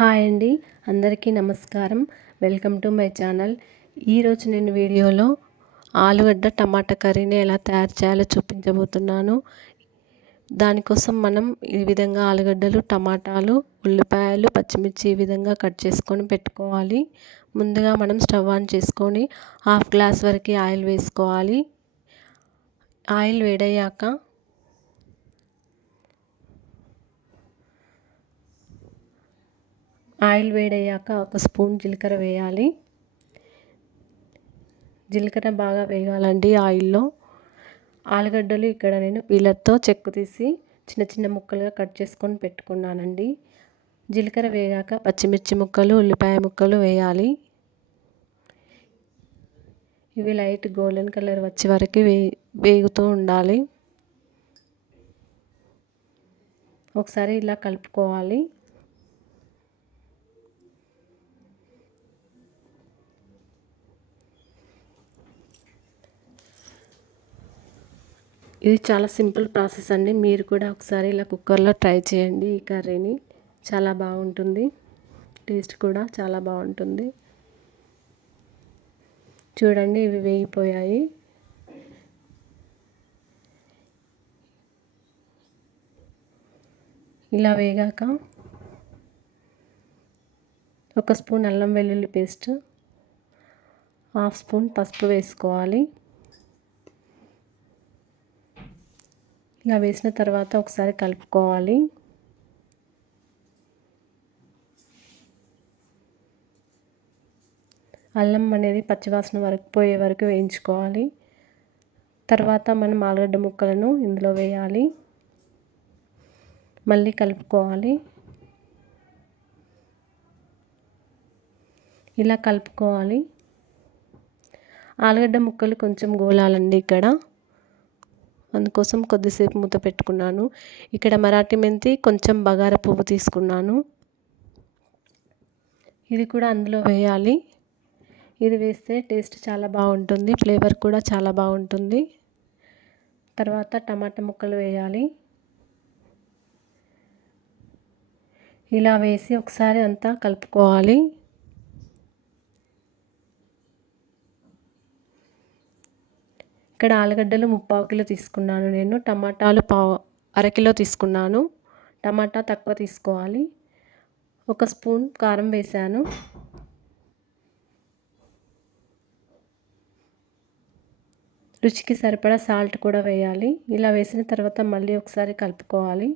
Hi అండి అందరికీ నమస్కారం. Welcome to my channel. ఈరోజు నేను వీడియోలో ఆలుగడ్డ టమాటా కర్రీని ఎలా తయారు చేయాలో చూపించబోతున్నాను. దానికోసం మనం ఈ విధంగా ఆలుగడ్డలు టమాటాలు ఉల్లిపాయలు పచ్చిమిర్చి ఈ విధంగా కట్ చేసుకొని పెట్టుకోవాలి. ముందుగా మనం స్టవ్ ఆన్ చేసుకొని హాఫ్ గ్లాస్ వరకు ఆయిల్ వేసుకోవాలి. ఆయిల్ వేడయ్యాక ఆయిల్ వేడయ్యాక ఒక స్పూన్ జీలకర్ర వేయాలి. జీలకర్ర బాగా వేగాలండి ఆయిల్లో. ఆలుగడ్డలు ఇక్కడ నేను పీలర్తో చెక్కు తీసి చిన్న చిన్న ముక్కలుగా కట్ చేసుకొని పెట్టుకున్నానండి. జీలకర్ర వేగాక పచ్చిమిర్చి ముక్కలు ఉల్లిపాయ ముక్కలు వేయాలి. ఇవి లైట్ గోల్డెన్ కలర్ వచ్చే వరకు వే వేగుతూ ఉండాలి. ఒకసారి ఇలా కలుపుకోవాలి. ఇది చాలా సింపుల్ ప్రాసెస్ అండి. మీరు కూడా ఒకసారి ఇలా కుక్కర్లో ట్రై చేయండి. ఈ కర్రీని చాలా బాగుంటుంది. టేస్ట్ కూడా చాలా బాగుంటుంది. చూడండి ఇవి వేగిపోయాయి. ఇలా వేగాక ఒక స్పూన్ అల్లం వెల్లుల్లి పేస్ట్ హాఫ్ స్పూన్ పసుపు వేసుకోవాలి. ఇలా వేసిన తర్వాత ఒకసారి కలుపుకోవాలి. అల్లం అనేది పచ్చివాసన వరకు పోయే వరకు వేయించుకోవాలి. తర్వాత మనం ఆలుగడ్డ ముక్కలను ఇందులో వేయాలి. మళ్ళీ కలుపుకోవాలి. ఇలా కలుపుకోవాలి. ఆలుగడ్డ ముక్కలు కొంచెం గోలాలండి ఇక్కడ. అందుకోసం కొద్దిసేపు మూత పెట్టుకున్నాను. ఇక్కడ మరాఠీ మెంతి కొంచెం బగార పువ్వు తీసుకున్నాను. ఇది కూడా అందులో వేయాలి. ఇది వేస్తే టేస్ట్ చాలా బాగుంటుంది ఫ్లేవర్ కూడా చాలా బాగుంటుంది. తర్వాత టమాటా ముక్కలు వేయాలి. ఇలా వేసి ఒకసారి అంతా కలుపుకోవాలి. ఇక్కడ ఆలుగడ్డలు ముప్పావు కిలో తీసుకున్నాను నేను. టమాటాలు పావు అరకిలో తీసుకున్నాను. టమాటా తక్కువ తీసుకోవాలి. ఒక స్పూన్ కారం వేసాను రుచికి సరిపడా సాల్ట్ కూడా వేయాలి. ఇలా వేసిన తర్వాత మళ్ళీ ఒకసారి కలుపుకోవాలి.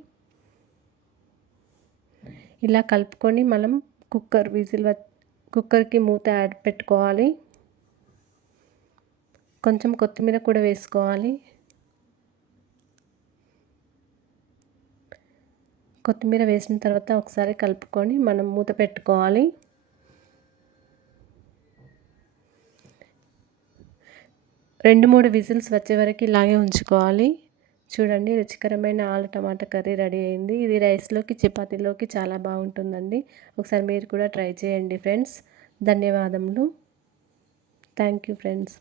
ఇలా కలుపుకొని మనం కుక్కర్ విజిల్ కుక్కర్కి మూత యాడ్ పెట్టుకోవాలి. కొంచెం కొత్తిమీర కూడా వేసుకోవాలి. కొత్తిమీర వేసిన తర్వాత ఒకసారి కలుపుకొని మనం మూత పెట్టుకోవాలి. రెండు మూడు విజిల్స్ వచ్చే వరకు ఇలాగే ఉంచుకోవాలి. చూడండి రుచికరమైన ఆలు టమాటా కర్రీ రెడీ అయింది. ఇది రైస్లోకి చపాతీలోకి చాలా బాగుంటుందండి. ఒకసారి మీరు కూడా ట్రై చేయండి ఫ్రెండ్స్. ధన్యవాదములు. Thank you friends.